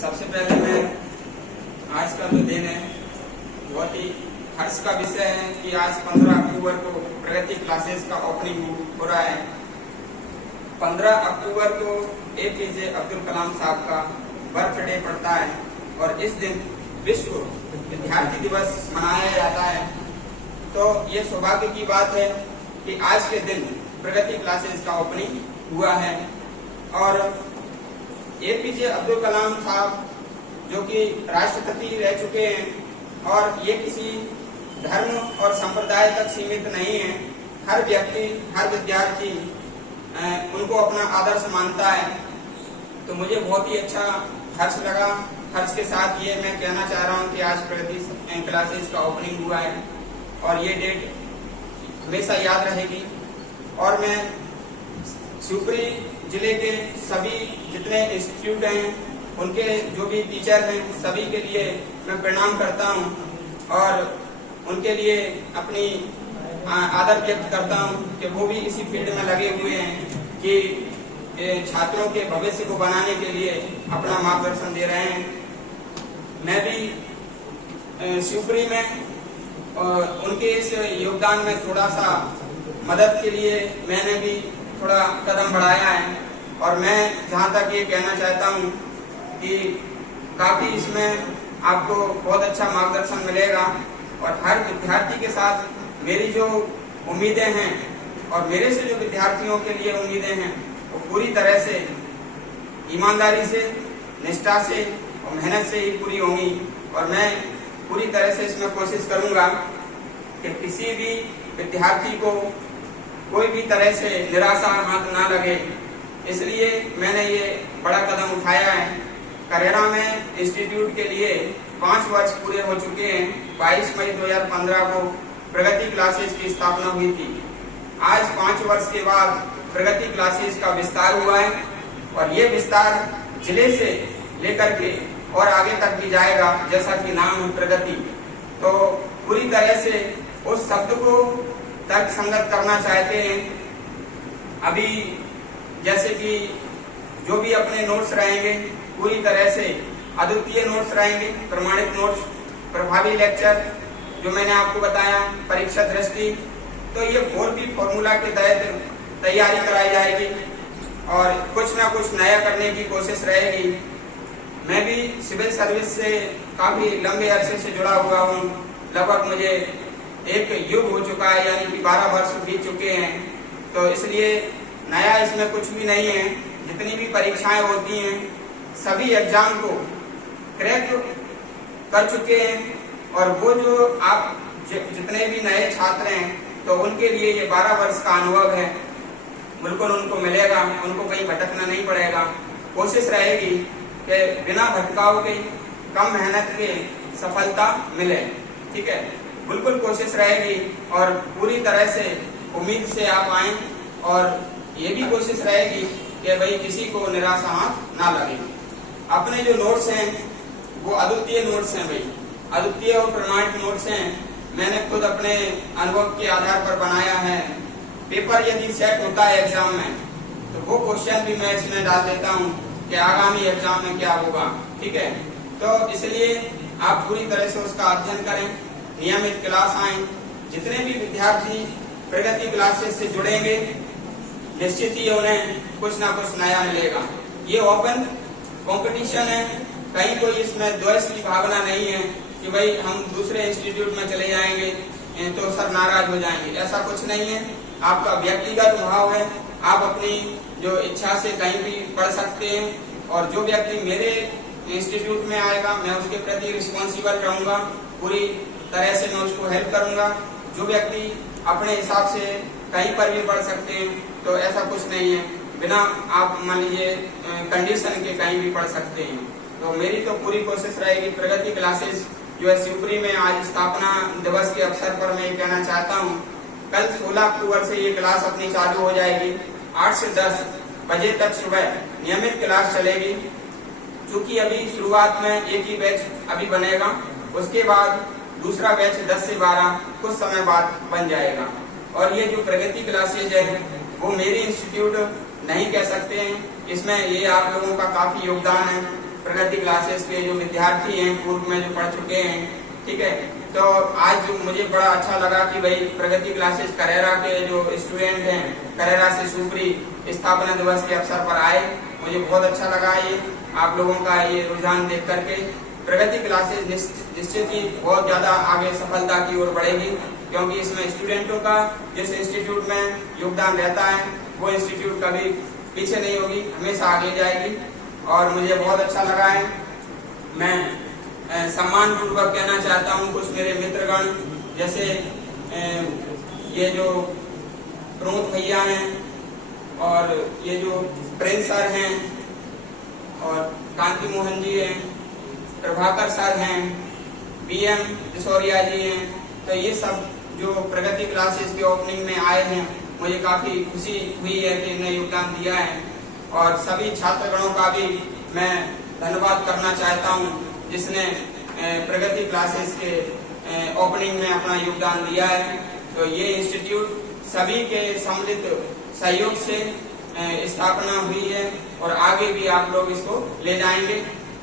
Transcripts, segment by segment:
सबसे पहले मैं आज का जो दिन है बहुत ही हर्ष का विषय है कि आज 15 अक्टूबर को प्रगति क्लासेस का ओपनिंग हो रहा है। 15 अक्टूबर को एपीजे अब्दुल कलाम साहब का बर्थडे पड़ता है और इस दिन विश्व विद्यार्थी दिवस मनाया जाता है। तो ये सौभाग्य की बात है कि आज के दिन प्रगति क्लासेस का ओपनिंग हुआ है और एपीजे अब्दुल कलाम साहब जो कि राष्ट्रपति रह चुके हैं और ये किसी धर्म और संप्रदाय तक सीमित नहीं है। हर व्यक्ति, हर विद्यार्थी उनको अपना आदर्श मानता है। तो मुझे बहुत ही अच्छा हर्ष लगा। हर्ष के साथ ये मैं कहना चाह रहा हूँ कि आज प्रगति क्लासेस का ओपनिंग हुआ है और ये डेट हमेशा याद रहेगी। और मैं शिवपुरी जिले के सभी जितने इंस्टीट्यूट हैं उनके जो भी टीचर हैं सभी के लिए मैं प्रणाम करता हूं और उनके लिए अपनी आदर व्यक्त करता हूं कि वो भी इसी फील्ड में लगे हुए हैं कि छात्रों के भविष्य को बनाने के लिए अपना मार्गदर्शन दे रहे हैं। मैं भी शिवपुरी में उनके इस योगदान में थोड़ा सा मदद के लिए मैंने भी थोड़ा कदम बढ़ाया है और मैं जहाँ तक ये कहना चाहता हूँ कि काफी इसमें आपको बहुत अच्छा मार्गदर्शन मिलेगा और हर विद्यार्थी के साथ मेरी जो उम्मीदें हैं और मेरे से जो विद्यार्थियों के लिए उम्मीदें हैं वो पूरी तरह से ईमानदारी से, निष्ठा से और मेहनत से ही पूरी होंगी। और मैं पूरी तरह से इसमें कोशिश करूंगा कि किसी भी विद्यार्थी को कोई भी तरह से निराशा हाथ ना लगे। इसलिए मैंने ये बड़ा कदम उठाया है। करेरा में इंस्टीट्यूट के लिए 5 वर्ष पूरे हो चुके हैं। 22 मई 2015 को प्रगति क्लासेस की स्थापना हुई थी। आज 5 वर्ष के बाद प्रगति क्लासेस का विस्तार हुआ है और ये विस्तार जिले से लेकर के और आगे तक भी जाएगा, जैसा कि नाम है प्रगति। तो पूरी तरह से उस शब्द को तर्क संगत करना चाहते हैं। अभी जैसे कि जो भी अपने नोट्स रहेंगे पूरी तरह से अद्वितीय नोट्स रहेंगे, प्रमाणित नोट्स, प्रभावी लेक्चर जो मैंने आपको बताया, परीक्षा दृष्टि। तो ये 4P फॉर्मूला के तहत तैयारी कराई जाएगी और कुछ ना कुछ नया करने की कोशिश रहेगी। मैं भी सिविल सर्विस से काफी लंबे अरसे से जुड़ा हुआ हूँ। लगभग मुझे एक युग हो चुका है, यानी कि 12 वर्ष बीत चुके हैं। तो इसलिए नया इसमें कुछ भी नहीं है। जितनी भी परीक्षाएं होती हैं सभी एग्जाम को क्रैक कर चुके हैं और वो जो आप जितने भी नए छात्र हैं तो उनके लिए ये 12 वर्ष का अनुभव है, बिल्कुल उनको मिलेगा, उनको कहीं भटकना नहीं पड़ेगा। कोशिश रहेगी कि बिना भटकाव के, कम मेहनत के सफलता मिले। ठीक है, बिल्कुल कोशिश रहेगी और पूरी तरह से उम्मीद से आप आए और ये भी कोशिश रहेगी कि भाई किसी को निराशा हाथ ना लगे। अपने जो नोट्स हैं वो अद्वितीय नोट्स हैं भाई, अद्वितीय और प्रमाणित नोट्स हैं। मैंने खुद अपने अनुभव के आधार पर बनाया है। पेपर यदि सेट होता है एग्जाम में तो वो क्वेश्चन भी मैं इसमें डाल देता हूँ कि आगामी एग्जाम में क्या होगा। ठीक है, तो इसलिए आप पूरी तरह से उसका अध्ययन करें, नियमित क्लास आए। जितने भी विद्यार्थी प्रगति क्लासेस से जुड़ेंगे निश्चित ही उन्हें कुछ ना कुछ नया मिलेगा। ये ओपन कंपटीशन है, कहीं कोई इसमें द्वेष की भावना नहीं है कि भाई हम दूसरे इंस्टीट्यूट में चले जाएंगे तो सर नाराज हो जाएंगे, ऐसा कुछ नहीं है। आपका व्यक्तिगत भाव है, आप अपनी जो इच्छा से कहीं भी पढ़ सकते हैं और जो व्यक्ति मेरे इंस्टीट्यूट में आएगा मैं उसके प्रति रिस्पॉन्सिबल रहूंगा, पूरी तरह से मैं उसको हेल्प करूंगा। जो व्यक्ति अपने हिसाब से कहीं पर भी पढ़ सकते हैं तो ऐसा कुछ नहीं है, बिना आप मान लीजिए कंडीशन के कहीं भी पढ़ सकते हैं। तो मेरी तो पूरी कोशिश रहेगी। प्रगति क्लासेस जो है शिवपुरी में आज स्थापना दिवस के अवसर पर मैं कहना चाहता हूँ, कल 16 अक्टूबर से ये क्लास अपनी चालू हो जाएगी। 8 से 10 बजे तक सुबह नियमित क्लास चलेगी। चूंकि अभी शुरुआत में एक ही बैच अभी बनेगा, उसके बाद दूसरा बैच 10 से 12 कुछ समय बाद बन जाएगा। और ये जो प्रगति क्लासेज है वो मेरी इंस्टीट्यूट नहीं कह सकते हैं, इसमें ये आप लोगों का काफी योगदान है। प्रगति क्लासेस के जो विद्यार्थी हैं, पूर्व में जो पढ़ चुके हैं, ठीक है। तो आज मुझे बड़ा अच्छा लगा कि भाई प्रगति क्लासेस करेरा के जो स्टूडेंट हैं, करेरा से सुपरी स्थापना दिवस के अवसर पर आए। मुझे बहुत अच्छा लगा ये आप लोगों का ये रुझान देख करके। प्रगति क्लासेस निश्चित ही बहुत ज्यादा आगे सफलता की ओर बढ़ेगी, क्योंकि इसमें स्टूडेंटों का जिस इंस्टीट्यूट में योगदान रहता है वो इंस्टीट्यूट कभी पीछे नहीं होगी, हमेशा आगे जाएगी। और मुझे बहुत अच्छा लगा है। मैं सम्मान पूर्वक कहना चाहता हूँ कुछ मेरे मित्रगण, जैसे ये जो प्रमोद भैया हैं और ये जो प्रिंस सर हैं और कांति मोहन जी हैं, प्रभाकर सर हैं, बीएम जसौरिया जी हैं। तो ये सब जो प्रगति क्लासेस के ओपनिंग में आए हैं, मुझे काफी खुशी हुई है कि इन्होंने योगदान दिया है। और सभी छात्रगणों का भी मैं धन्यवाद करना चाहता हूं, जिसने प्रगति क्लासेस के ओपनिंग में अपना योगदान दिया है। तो ये इंस्टीट्यूट सभी के सम्मिलित सहयोग से स्थापना हुई है और आगे भी आप लोग इसको ले जाएंगे।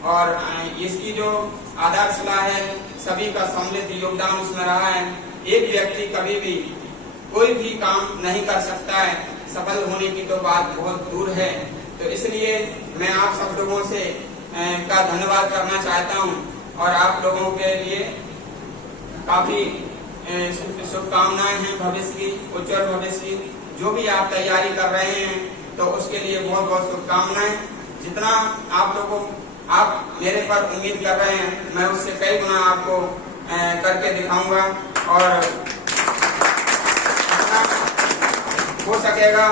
और इसकी जो आधारशिला है, सभी का सम्मिलित योगदान उसमें रहा है। एक व्यक्ति कभी भी कोई भी काम नहीं कर सकता है, सफल होने की तो बात बहुत दूर है। तो इसलिए मैं आप सब लोगों से का धन्यवाद करना चाहता हूं और आप लोगों के लिए काफी शुभकामनाएं हैं भविष्य की, उज्जवल भविष्य की। जो भी आप तैयारी कर रहे हैं तो उसके लिए बहुत बहुत शुभकामनाएं। जितना आप मेरे पर उम्मीद कर रहे हैं, मैं उससे कई गुना आपको करके दिखाऊंगा और हो सकेगा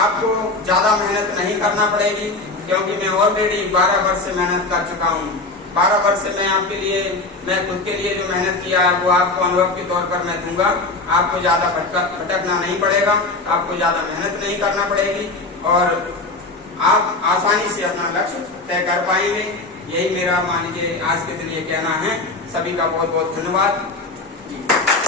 आपको ज्यादा मेहनत नहीं करना पड़ेगी, क्योंकि मैं ऑलरेडी 12 वर्ष से मेहनत कर चुका हूँ। 12 वर्ष से मैं आपके लिए, मैं खुद के लिए जो मेहनत किया है वो आपको अनुभव के तौर पर मैं दूंगा। आपको ज्यादा भटकना नहीं पड़ेगा, आपको ज्यादा मेहनत नहीं करना पड़ेगी और आप आसानी से अपना लक्ष्य तय कर पाएंगे। यही मेरा मान लीजिए आज के दिन ये कहना है। सभी का बहुत बहुत धन्यवाद।